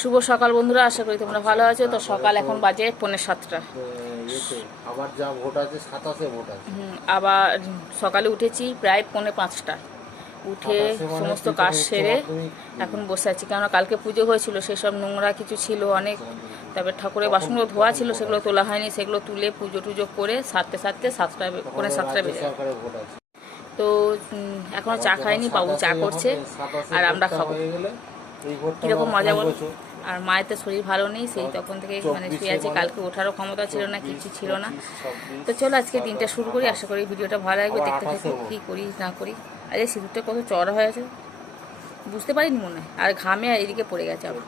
শুভ সকাল বন্ধুরা, আশা করি তোমরা ভালো আছো। তো সকাল এখন বাজে 6:45। আবার যা ভোট আছে 27-এ ভোট আছে। আবার সকালে উঠেছি প্রায় 4:45টা, উঠে সমস্ত কাজ সেরে এখন বসে আছি। কেননা কালকে পুজো হয়েছিল, সেসব নোংরা কিছু ছিল অনেক। তারপরে ঠাকুরের বাসনগুলো ধোয়া ছিল, সেগুলো তোলা হয়নি। সেগুলো তুলে পুজো টুজো করে সারতে 7টা 7:30 বেজে যায়। তো এখনো চা খাইনি, বাবু চা করছে আর আমরা খাবো। কীরকম মজা বল। আর মায়ের তো শরীর ভালো নেই, সেই তখন থেকে শুয়ে আছে। কালকে ওঠারও ক্ষমতা ছিল না, কিছু ছিল না। তো চলো আজকে দিনটা শুরু করি। আশা করি ভিডিওটা ভালো লাগবে, দেখতে থাকো কী করি না করি। আরে সিঁদুরটা কত চড়া হয়ে আছে, বুঝতে পারিনি মনে হয়। আর ঘামে আর এদিকে পড়ে গেছে, আবার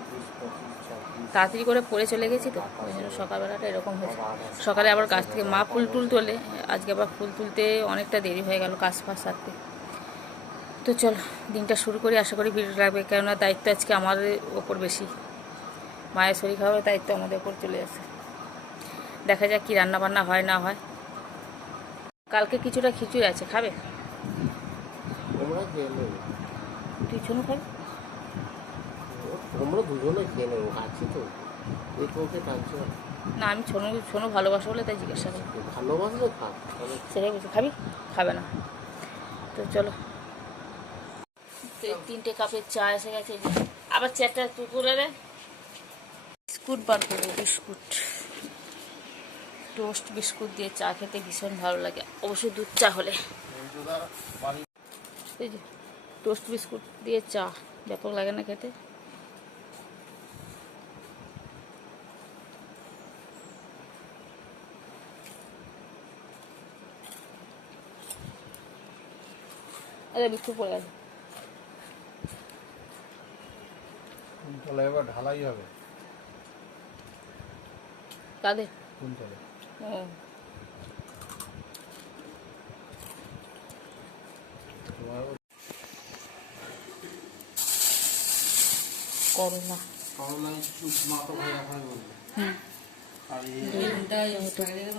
তাড়াতাড়ি করে পড়ে চলে গেছি। তো ওই জন্য সকালবেলাটা এরকম হয়েছে। সকালে আবার গাছ থেকে মা ফুল টুল তোলে, আজকে আবার ফুল তুলতে অনেকটা দেরি হয়ে গেল কাজ ফাজ সারতে। তো চলো দিনটা শুরু করি। আশা করি ভিডিও লাগবে, কেননা দায়িত্ব আজকে আমাদের ওপর বেশি। মায়ের শরীর খারাপের দায়িত্ব আমাদের ওপর চলে আসে। দেখা যাক কী রান্না বান্না হয় না হয়। কালকে কিছুটা খিচুড়ি আছে, খাবে? তুই ছোনো খাবি? তোমরা দুজনে খেয়ে নেবো, আছি তো। না, আমি ছোনো ভালোবাসো বলে তাই জিজ্ঞাসা করি। ভালোবাসলে খাও, সেটাই বলছি, খাবি? খাবে না। তো চলো, 3টে কাপের চা এসে গেছে। আবার চারটা করে রে। বিস্কুট বার করবো, বিস্কুট, টোস্ট বিস্কুট দিয়ে চা খেতে ভীষণ ভালো লাগে, অবশ্যই দুধ চা হলে। এই যে টোস্ট বিস্কুট দিয়ে চা ব্যাপক লাগে না খেতে? আরে বিস্কুট পড়ে গেছে। তাহলে এবার ঢালাই হবে কাদের? ও, করলা,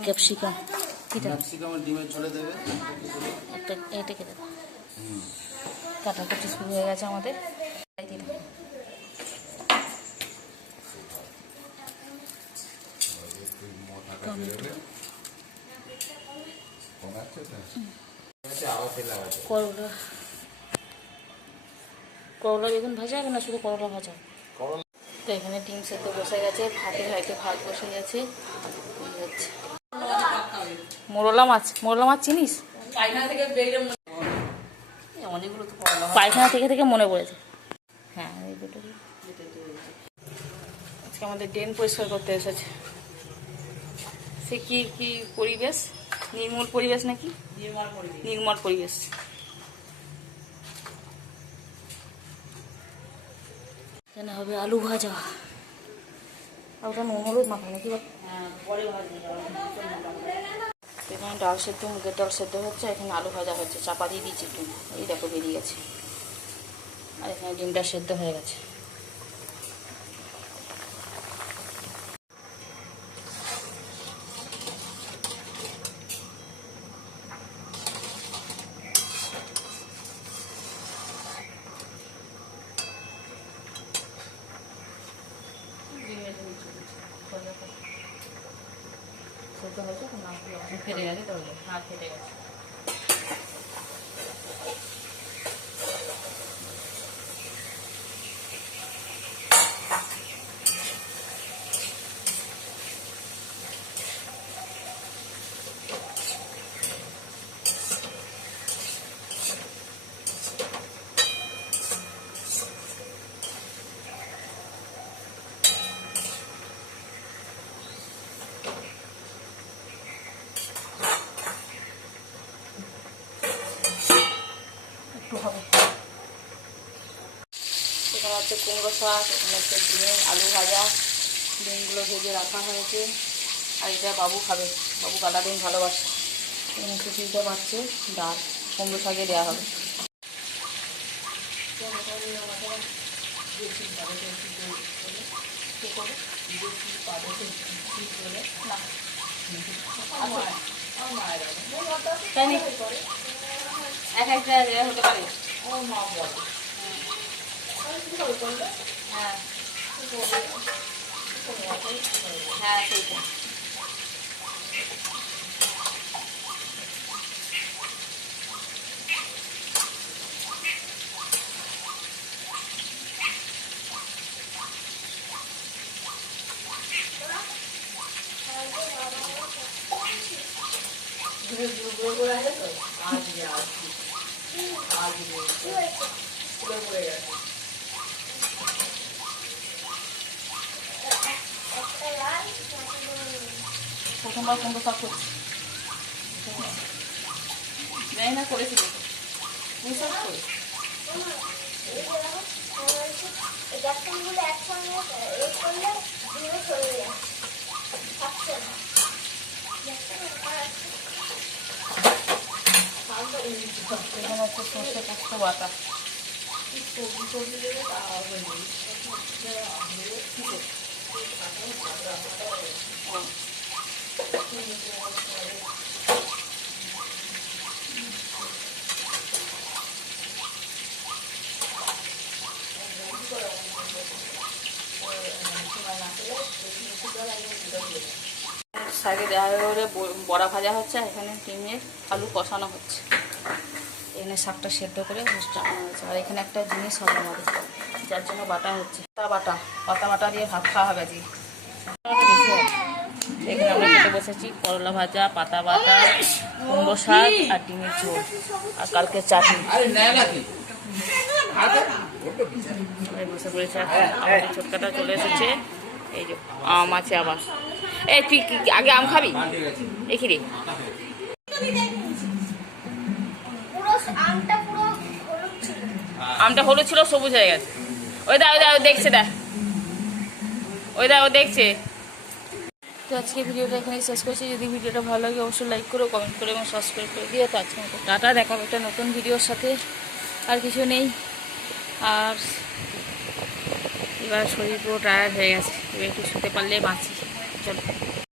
ক্যাপসিকাম, ডিমের ঝোলে দেবে। একটা এটা কেটে দাও। কাটাকুটি শুরু হয়ে গেছে আমাদের। করলা, করলা বেগুন ভাজা হবে না শুধু করলা ভাজা? তো এখানে ডিম সেদ্ধ বসে গেছে, ভাতে হয়তো ভাত বসে গেছে। মোরলা মাছ, মোরলা মাছ চিনিস? পায়খানা থেকে থেকে মনে পড়েছে। হ্যাঁ, এই দুটো আজকে আমাদের ড্রেন পরিষ্কার করতে এসেছে। সে কি কি পরিবেশ, নির্মল পরিবেশ নাকি নির্মল পরিবেশ। এখানে হবে আলু ভাজা। আর ওটা নুন হলুদ মাখা নাকি? এখানে ডাল সেদ্ধ, মুগের ডাল সেদ্ধ হচ্ছে, এখানে আলু ভাজা হচ্ছে। চাপা দিয়ে দিয়েছি একটু, এই দেখো বেরিয়ে গেছে। আর এখানে ডিমটা সেদ্ধ হয়ে গেছে। সেদ্ধ হয়েছে না? ফেটে গেছে তো? হ্যাঁ, ফেটে গেছে। হবে। এখানে হচ্ছে কুমড়ো শাক, এখানে হচ্ছে ডিম আলু ভাজা, ডিমগুলো ভেজে রাখা হয়েছে। আর এটা বাবু খাবে, বাবু কাটা ডিম ভালোবাসে। এখানে খিচুড়িটা পাচ্ছে, ডাল কুমড়ো শাকে দেওয়া হবে। এক একটা হতে পারে। হ্যাঁ, হ্যাঁ সেইটা প্রথমবার কুমড়ো শাক করছি জানি না করেছি পুঁই শাক তো এখানে হচ্ছে সর্ষে পোস্ত বাটা সাইডে দেওয়া করে বড়া ভাজা হচ্ছে, এখানে ডিমের আলু কষানো হচ্ছে, এখানে শাকটা সেদ্ধ করে চালানো হচ্ছে। আর এখানে একটা জিনিস হবে আমাদের, যার জন্য বাটা হচ্ছে পাতা বাটা দিয়ে ভাত খাওয়া হবে আজকে। এখানে আমরা খেতে বসেছি করলা ভাজা, পাতা বাটা, কুমড়ো শাক আর ডিমের ঝোল আর কালকে চাটনি। বসে পড়েছে আমাদের ছোটকাটা চলে এসেছে। এই যে আম আছে আবার। এই তুই আগে আম খাবি? দেখি রে আমটা হলুদ ছিল, সবুজ হয়ে গেছে। ওই দা দেখছে, ও দেখছে। তো আজকে ভিডিওটা এখানে শেষ করছি। যদি ভিডিওটা ভালো লাগে অবশ্যই লাইক করো, কমেন্ট করো এবং সাবস্ক্রাইব করে দিও। তো আজকে মতো টাটা, দেখাবো একটা নতুন ভিডিওর সাথে। আর কিছু নেই। আর এবার শরীর পুরো টায়ার্ড হয়ে গেছে, এবার একটু শুতে পারলে বাঁচি। চলো।